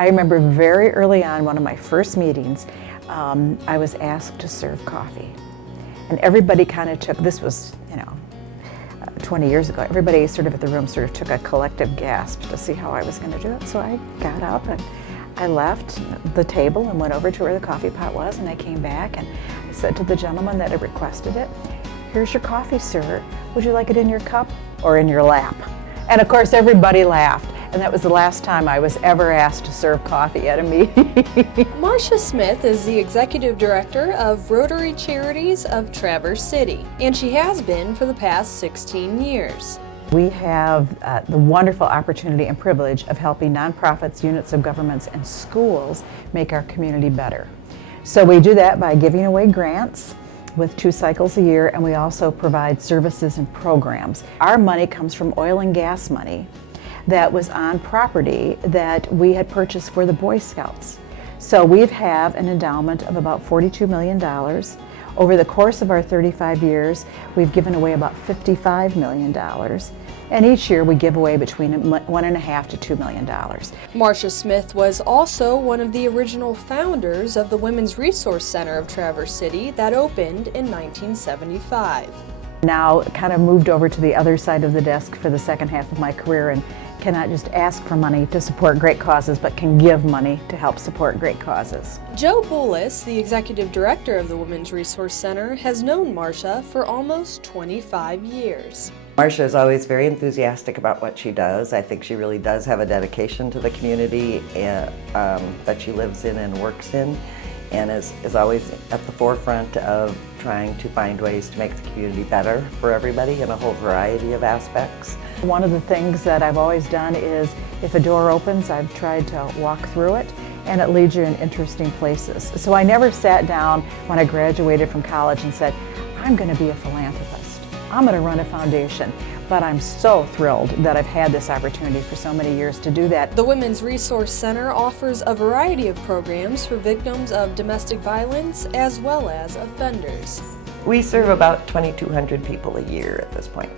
I remember very early on, one of my first meetings, I was asked to serve coffee. And everybody kind of took, this was, 20 years ago, everybody sort of at the room sort of took a collective gasp to see how I was going to do it. So I got up and I left the table and went over to where the coffee pot was, and I came back and I said to the gentleman that had requested it, "Here's your coffee, sir. Would you like it in your cup or in your lap?" And of course everybody laughed. And that was the last time I was ever asked to serve coffee at a meeting. Marsha Smith is the Executive Director of Rotary Charities of Traverse City, and she has been for the past 16 years. We have the wonderful opportunity and privilege of helping nonprofits, units of governments, and schools make our community better. So we do that by giving away grants with 2 cycles a year, and we also provide services and programs. Our money comes from oil and gas money that was on property that we had purchased for the Boy Scouts. So we have an endowment of about $42 million. Over the course of our 35 years, we've given away about $55 million. And each year we give away between $1.5 to $2 million. Marsha Smith was also one of the original founders of the Women's Resource Center of Traverse City that opened in 1975. Now kind of moved over to the other side of the desk for the second half of my career, and cannot just ask for money to support great causes, but can give money to help support great causes. Joe Bullis, the Executive Director of the Women's Resource Center, has known Marsha for almost 25 years. Marsha is always very enthusiastic about what she does. I think she really does have a dedication to the community that she lives in and works in, and is always at the forefront of trying to find ways to make the community better for everybody in a whole variety of aspects. One of the things that I've always done is, if a door opens, I've tried to walk through it, and it leads you in interesting places. So I never sat down when I graduated from college and said, I'm going to be a philanthropist. I'm going to run a foundation. But I'm so thrilled that I've had this opportunity for so many years to do that. The Women's Resource Center offers a variety of programs for victims of domestic violence as well as offenders. We serve about 2,200 people a year at this point.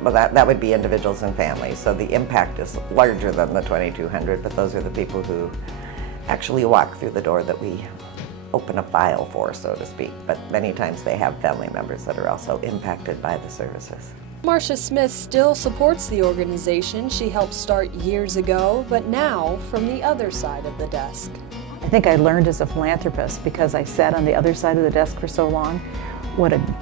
Well, that would be individuals and families, so the impact is larger than the 2,200, but those are the people who actually walk through the door that we open a file for, so to speak. But many times they have family members that are also impacted by the services. Marsha Smith still supports the organization she helped start years ago, but now from the other side of the desk. I think I learned as a philanthropist because I sat on the other side of the desk for so long what a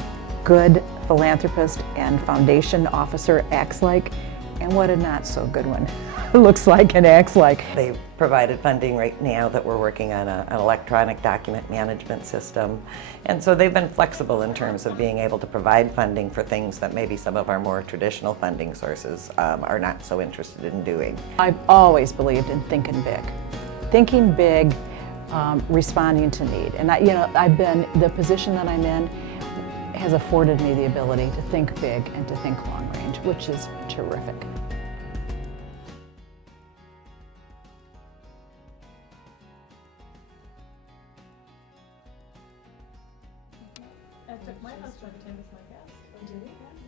good philanthropist and foundation officer acts like, and what a not so good one looks like and acts like. They've provided funding right now that we're working on an electronic document management system, and so they've been flexible in terms of being able to provide funding for things that maybe some of our more traditional funding sources are not so interested in doing. I've always believed in thinking big. Thinking big, responding to need. And the position that I'm in has afforded me the ability to think big and to think long range, which is terrific. I took my husband to him as my guest. Oh, did he? Yeah.